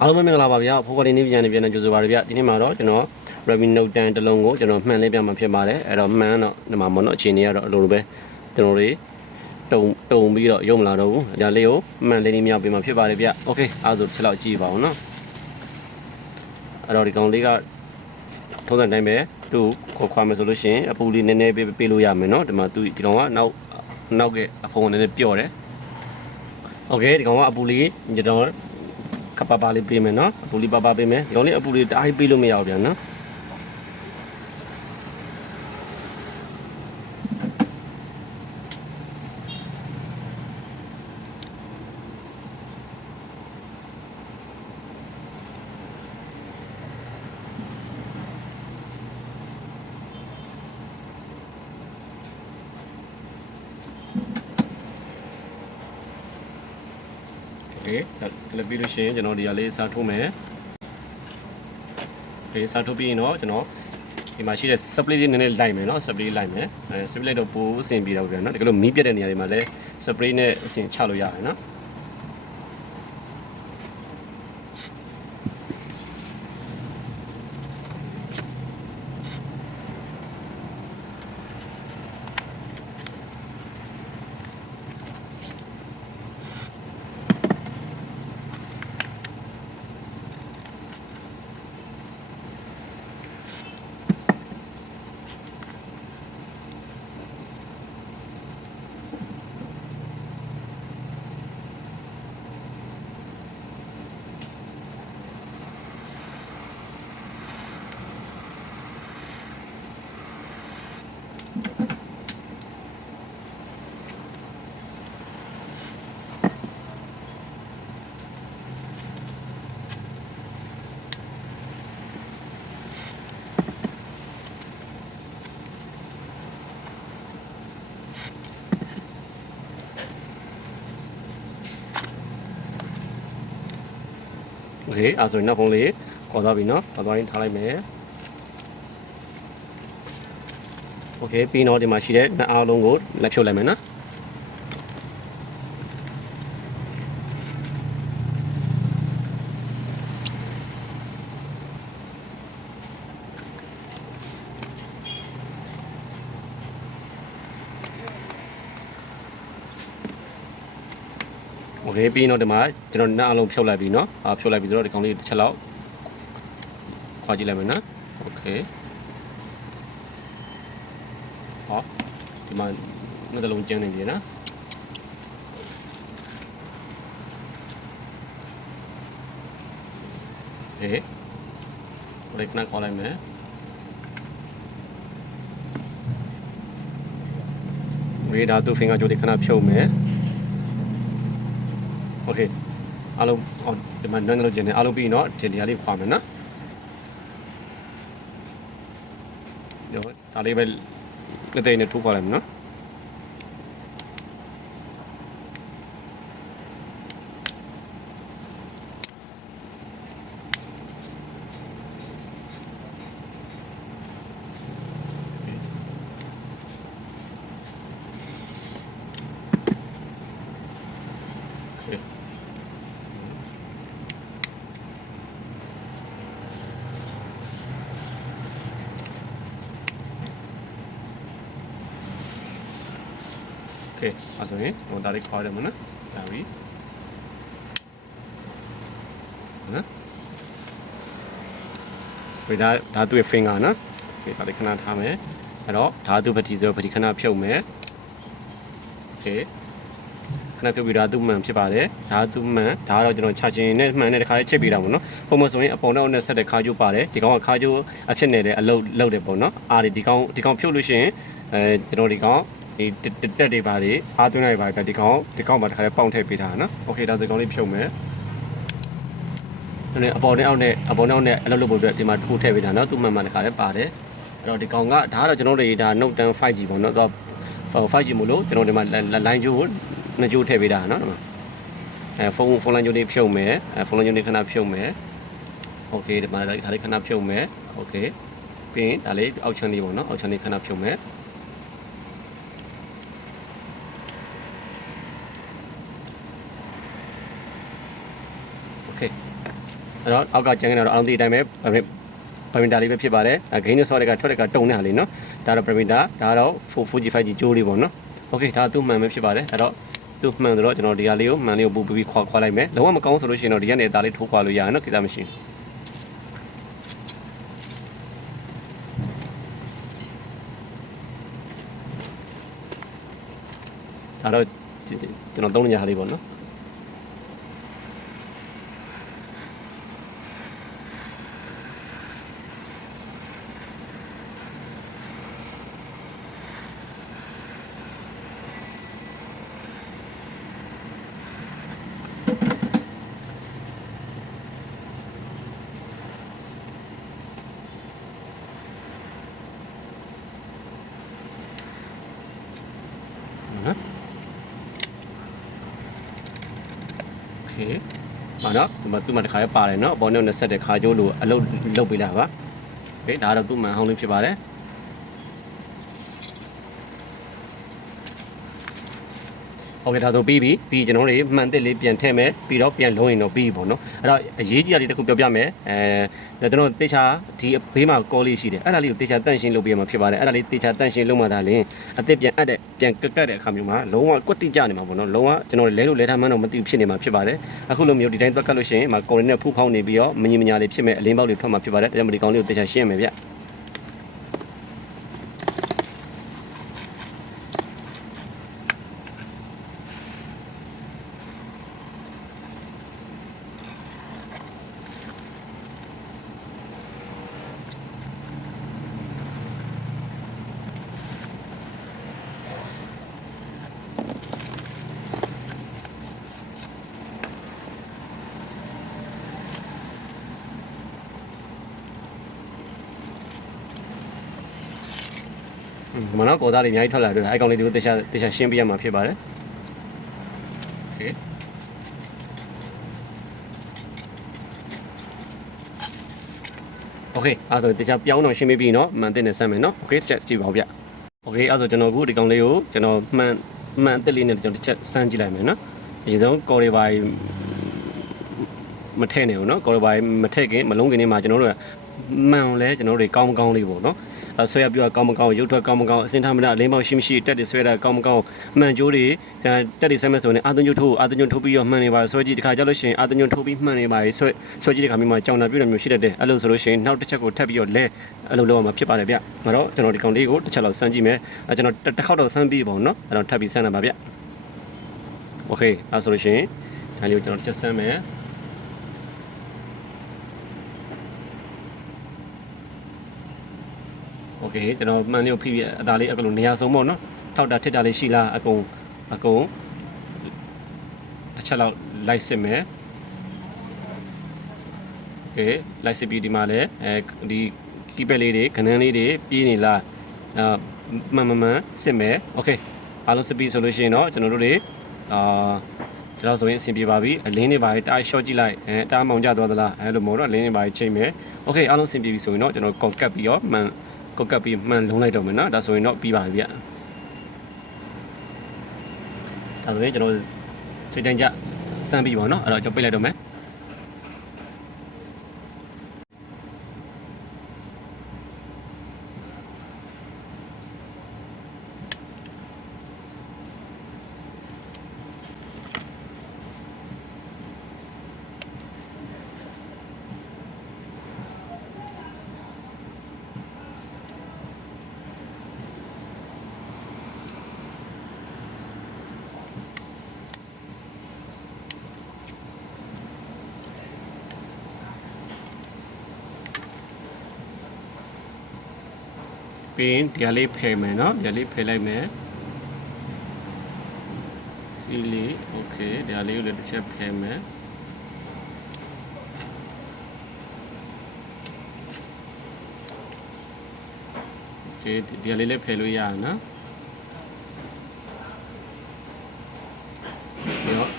အားလုံးပဲမင်္ဂလာပါဗျာဖိုးကလေးနေပြန်နေပြန်နေကြိုဆိုပါရဗျာဒီနေ့မှာတော့ကျွန်တော် Redmi Note 10တစ်လုံးကိုကျွန်တော်မှန်လေးပြမှာဖြစ်ပါတယ်အဲ့တော့မှန်တော့ဒီမှာမတော့အချိန်လေးကတော့အလိုလိုပဲကျွန်တော်တွေတုံတုံပြီးတော့ရုံမလာတော့ဘူးဒါလေးကိုမှန်လေးလေးမြောက်ပြမှာဖြစ်ပါတယ်ဗျာ Okay အားဆိုတစ်လောက်ကြည့်ပါအောင်နော်အဲ့တော့ဒီကောင်လေးကထုံးစံတိုင်းပဲသူ့ခေါ်ခွာမယ်ဆိုလို့ရှိရင်အပူလေးနည်းနည်းပေးပေးလို့ရမယ်နော်ဒီမှာသူဒီကောင်ကနောက်နောက်ကအဖုံနည်းနည်းပျော့တယ် Okay ဒီကောင်ကအပူလေးကျွန်တော် ကပပါလေးပေးမယ်နော်အပူလေးပပပေးမယ်ဒီကောင်လေးအပူလေးတအားပေးလို့မရဘူးဗျာနော် ကဲဒါလည်းပြီးလို့ရှိရင်ကျွန်တော်ဒီကလေးစားထိုးမယ်ဒီစားထိုးပြီးရင်တော့ကျွန်တော်ဒီမှာရှိတဲ့ supply လေးနည်းနည်းလိုက်မယ်နော် supply လိုက်မယ်အဲ supply တော့ပိုးအဆင်ပြေတော့ပြန်နော်ဒီကလိုမီးပြတ်တဲ့နေရာတွေမှာလည်း spray နဲ့အဆင်ချလို့ရတယ်နော် โอเคအဲဆိုရင်နောက်ဖုံးလေးခေါ်သွားပြီနော်ခေါ်သွားရင်ထားလိုက်မယ်โอเคပြီးတော့ဒီမှာရှိတဲ့နှစ်အားလုံးကိုလက်ဖြုတ်လိုက်မယ်နော် โอเคပြီးတော့ဒီမှာကျွန်တော်နှစ်အားလုံးဖြုတ်လိုက်ပြီနော်အာဖြုတ်လိုက်ပြီဆိုတော့ဒီကောင်လေးတစ်ချက်လောက်ခွာကြည့်လိုက်မယ်နော်โอเคဟောဒီမှာနှစ်တလုံးကျန်းနေပြီနော်เอ๊ะဘယ်ကနခေါ်လိုက်မယ်ဝေးဒါသူ finger ကြိုးဒီခဏဖြုတ်မယ် โอเคအားလုံးအော်ဒီမှာနန်းလို့ကျင်နေအားလုံးပြီးရင်တော့ဒီနေရာလေးခွာမယ်နော်ရောဒါလေးပဲလက်သေးနဲ့ထိုးခွာလိုက်မယ်နော် โอเคအဲ့ဆိုရင်ဟိုဒါလေးခွာရမယ်နော်ဒါပြီနော်ဝေဒါဒါသူ့ရဲ့ finger နော်โอเคဒါလေးခဏထားမယ်အဲ့တော့ဒါသူ့ပတိဆိုပတိခဏဖြုတ်မယ်โอเคခဏပြုတ်ပြီးဒါသူ့မှန်ဖြစ်ပါတယ်ဒါသူ့မှန်ဒါကတော့ကျွန်တော် charging နဲ့မှန်နဲ့တခါလေးချိန်ပေးတာပေါ့နော်ပုံမှန်ဆိုရင်အပေါ်နဲ့အောက်နဲ့ဆက်တဲ့ခါကျိုးပါတယ်ဒီကောင်ကခါကျိုးအဖြစ်နေတဲ့အလုပ်လုပ်တယ်ပေါ့နော်အားဒီဒီကောင်ဒီကောင်ဖြုတ်လို့ရှိရင်အဲကျွန်တော်ဒီကောင် ဒီတက်တွေပါတွေအားသွင်းလိုက်ပါပဲဒီကောင်ဒီကောင်မှာတခါလေးပေါင်ထည့်ပေးထားတာနော်โอเคဒါဒီကောင်လေးဖြုတ်မယ်ဒီနေ့အပေါ်နဲ့အောက်နဲ့အပေါ်နဲ့အောက်နဲ့အလုပ်လုပ်ဖို့အတွက်ဒီမှာထိုးထည့်ပေးတာနော်သူ့မှန်မှန်တခါလေးပါတယ်အဲ့တော့ဒီကောင်ကဒါကတော့ကျွန်တော်တို့ဒါ Note 10 5G ပေါ့နော်သူက 5G မို့လို့ကျွန်တော်ဒီမှာ line ကြိုးနှစ်ကြိုးထည့်ပေးတာနော်အဲဖုန်းဖုန်းလိုင်းကြိုးလေးဖြုတ်မယ်အဲဖုန်းလိုင်းကြိုးလေးခဏဖြုတ်မယ်โอเคဒီမှာဒါလေးခဏဖြုတ်မယ်โอเคပြီးရင်ဒါလေးအောက်ချမ်းလေးပေါ့နော်အောက်ချမ်းလေးခဏဖြုတ်မယ် โอเค အဲ့တော့အောက်ကကျန်နေတာတော့အောင်ဒီအတိုင်းပဲပရမီတာလေးပဲဖြစ်ပါတယ်ဂိမ်းနဲ့ဆော့တဲ့ကထွက်တဲ့ကတုံနေတာလေးနော်ဒါတော့ပရမီတာဒါတော့ 4G 5G ကြိုးလေးပေါ့နော်โอเคဒါသူ့မှန်ပဲဖြစ်ပါတယ်အဲ့တော့သူ့မှန်တော့ကျွန်တော်ဒီဟာလေးကိုမှန်လေးကိုပူပြီးခွာခွာလိုက်မယ်လုံးဝမကောင်းဆိုလို့ရှိရင်တော့ဒီကနေဒါလေးထိုးခွာလို့ရရနော်ကိစ္စမရှိဘူးဒါတော့ကျွန်တော်သုံးနေကြဟာလေးပေါ့နော် နော် ဟာနော်ဒီမှာသူ့မှာတစ်ခါရပါတယ်နော်အပေါ်နဲ့နဲ့ဆက်တဲ့ခါကျိုးလို့အလုပ်လုပ်ပေးလိုက်ပါโอเคဒါတော့သူ့မှန်ဟောင်းလေးဖြစ်ပါတယ် โอเคဒါဆိုပြီးပြီပြီးကျွန်တော်တို့မှန်တစ်လေးပြန်ထည့်မယ်ပြီးတော့ပြန်လုံးရင်တော့ပြီးပြီပေါ့နော်အဲ့တော့အရေးကြီးတာလေးတစ်ခုပြောပြမယ်အဲကျွန်တော်တေချာဒီဘေးမှာကောလေးရှိတယ်အဲ့ဒါလေးကိုတေချာတန့်ရှင်းလုပ်ပေးရမှာဖြစ်ပါတယ်အဲ့ဒါလေးတေချာတန့်ရှင်းလုပ်မှသာလျှင်အသစ်ပြန်အပ်တဲ့ပြန်ကက်ကက်တဲ့အခါမျိုးမှာလုံးဝကွက်တိကျနေမှာပေါ့နော်လုံးဝကျွန်တော်လဲလို့လဲထားမှန်းတော့မသိဘူးဖြစ်နေမှာဖြစ်ပါတယ်အခုလိုမျိုးဒီတိုင်းသွက်ကတ်လို့ရှိရင်မကော်ရီနဲ့ဖူးဖောင်းနေပြီးတော့မငြင်မညာလေးဖြစ်မဲ့အလင်းပေါက်တွေထွက်မှာဖြစ်ပါတယ်ဒါကြောင့်ဒီကောင်လေးကိုတေချာရှင်းမယ်ဗျ မှာတော့ကော်သားတွေအများကြီးထွက်လာတယ်အဲ့ကောင်လေးတွေကိုတေချာတေချာရှင်းပြရမှာဖြစ်ပါတယ်โอเคโอเคအဲ့ဆိုတေချာပြောင်းတော့ရှင်းပြပြီเนาะမှန်တဲ့နဲ့ဆက်မယ်เนาะโอเคတစ်ချက်ကြည့်ပါဦးဗျโอเคအဲ့ဆိုကျွန်တော်အခုဒီကောင်လေးကိုကျွန်တော်မှန်မှန်အစ်စ်လေးနဲ့ကျွန်တော်တစ်ချက်စမ်းကြည့်လိုက်မယ်เนาะအရင်ဆုံးကော်ရီပိုင်းမထည့်နေဘူးเนาะကော်ရီပိုင်းမထည့်ခင်မလုံးခင်နေမှာကျွန်တော်တို့ကမှန်လဲကျွန်တော်တို့ကောင်းကောင်းလေးပေါ့เนาะ ဆွဲရပြီးတော့ကောင်းမကောင်းရုပ်ထွက်ကောင်းမကောင်းအစင်ထမနာလင်းပေါက်ရှိမရှိတက်တယ်ဆွဲတာကောင်းမကောင်းမှန်ကြိုးတွေတက်တယ်ဆက်မဲ့ဆိုရင်အာသညွတ်ထိုးအာသညွတ်ထိုးပြီးတော့မှန်နေပါဆွဲကြည့်တခါကြလို့ရှိရင်အာသညွတ်ထိုးပြီးမှန်နေပါဆွဲဆွဲကြည့်တဲ့ခါမျိုးမှာကြောင်တာပြည့်တယ်မျိုးရှိတတ်တယ်အဲ့လိုဆိုလို့ရှိရင်နောက်တစ်ချက်ကိုထပ်ပြီးတော့လဲအလုပ်လုပ်ရမှာဖြစ်ပါတယ်ဗျ။ဒါတော့ကျွန်တော်ဒီကောင်လေးကိုတစ်ချက်လောက်စမ်းကြည့်မယ်။ကျွန်တော်တစ်ခေါက်တော့စမ်းပြီးပါဦးနော်။အဲ့တော့ထပ်ပြီးစမ်းတာပါဗျ။ Okay အဲ့ဆိုလို့ရှိရင်ဒါလေးကိုကျွန်တော်တစ်ချက်စမ်းမယ်။ okay ကျွန်တော်မှန်လေးကိုဖိပြအသားလေးအကလုံးနေရာဆုံးပေါ့နော်ထောက်တာထစ်တာလေးရှိလားအကုန်အကုန်တစ်ချက်လောက်လိုက်စစ်မယ် okay လိုက်စစ်ပြီးဒီမှာလည်းအဲဒီ keypad လေးတွေခဏန်းလေးတွေပြေးနေလားအာမမမစစ်မယ် okay အားလုံးစစ်ပြီးဆိုလို့ရှိရင်တော့ကျွန်တော်တို့တွေအာကျွန်တော်ဆိုရင်အဆင်ပြေပါပြီအလင်းတွေပါတားရှော့ကြည့်လိုက်အဲတားမောင်ကြသွားသလားအဲလိုမဟုတ်တော့အလင်းတွေပါချိန်မယ် okay အားလုံးအဆင်ပြေပြီဆိုရင်တော့ကျွန်တော် concat ပြီးတော့မှန် ကိုကပ်ပြီးမှန်လုံးလိုက်တော့မယ်နော်ဒါဆိုရင်တော့ပြီးပါပြီဗျဒါဆိုရင်ကျွန်တော်စိတ်တိုင်းကြစမ်းပြီးပါနော်အဲ့တော့ကျွန်တော်ပြလိုက်တော့မယ် ပြီးရင်ဒီဟာလေးဖယ်မယ်နော်ဒီဟာလေးဖယ်လိုက်မယ်စီလီโอเคဒီဟာလေးကိုလည်းတစ်ချက်ဖယ်မယ်โอเคဒီဟာလေးလည်းဖယ်လို့ရရနော်ပြီးတော့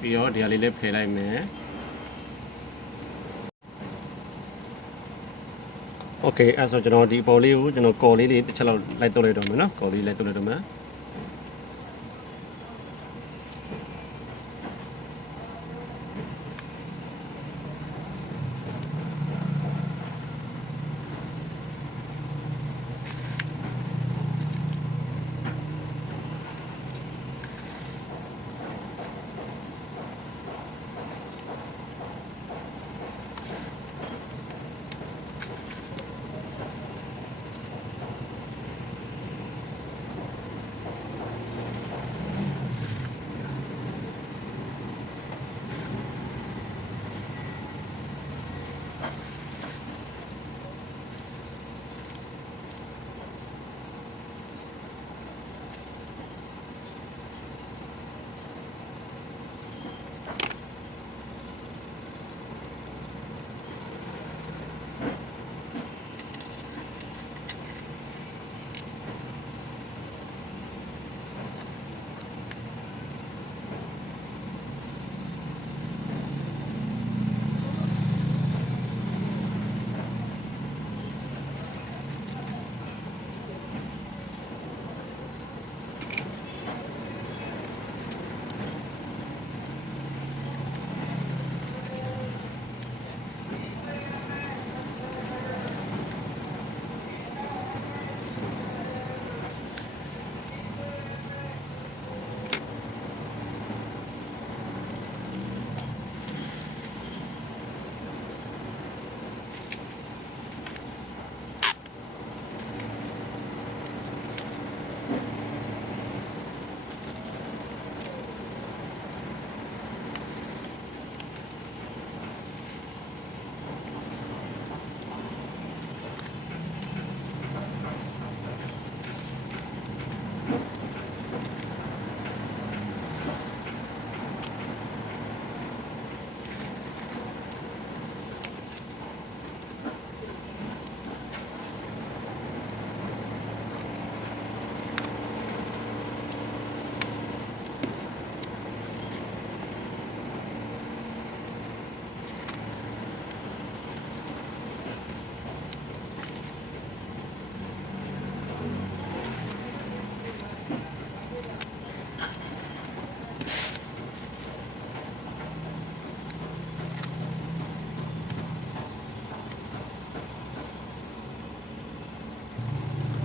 ပြီးတော့ဒီဟာလေးလည်းဖယ်လိုက်မယ် โอเคအဲ့ဆိုကျွန်တော်ဒီပေါ်လေးကိုကျွန်တော်ကော်လေးလေးတစ်ချက်လောက်လိုက်တော့လိုက်တော့မယ်နော်ကော်လေးလိုက်တော့လိုက်တော့မယ်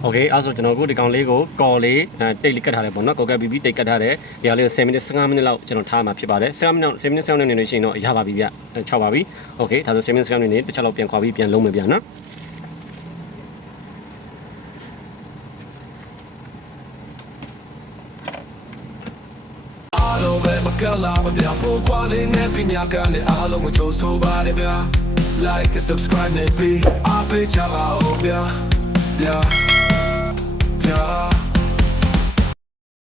โอเคအဲ့ဆိုကျွန်တော်အခုဒီကောင်လေးကိုကော်လေးအဲတိတ်လေးကတ်ထားတယ်ပေါ့နော်ကော်ကတ်ပြီးပြီးတိတ်ကတ်ထားတယ်ဒီကောင်လေးကို10မိနစ်15မိနစ်လောက်ကျွန်တော်ထားမှာဖြစ်ပါတယ်10မိနစ်10မိနစ်15မိနစ်နေလို့ရှိရင်တော့ရပါပြီဗျ6ပါပြီโอเคဒါဆို10မိနစ်15မိနစ်တစ်ချက်လောက်ပြန်ခွာပြီးပြန်လုံးမယ်ဗျနော် အားလုံးပဲမကလာမပြဖို့ကွာလေးနဲ့ပညာကလည်းအားလုံးကိုကြိုးဆိုပါလေဗျာ like and subscribe နဲ့ပြီးအားပေးကြပါဦးဗျာ yeah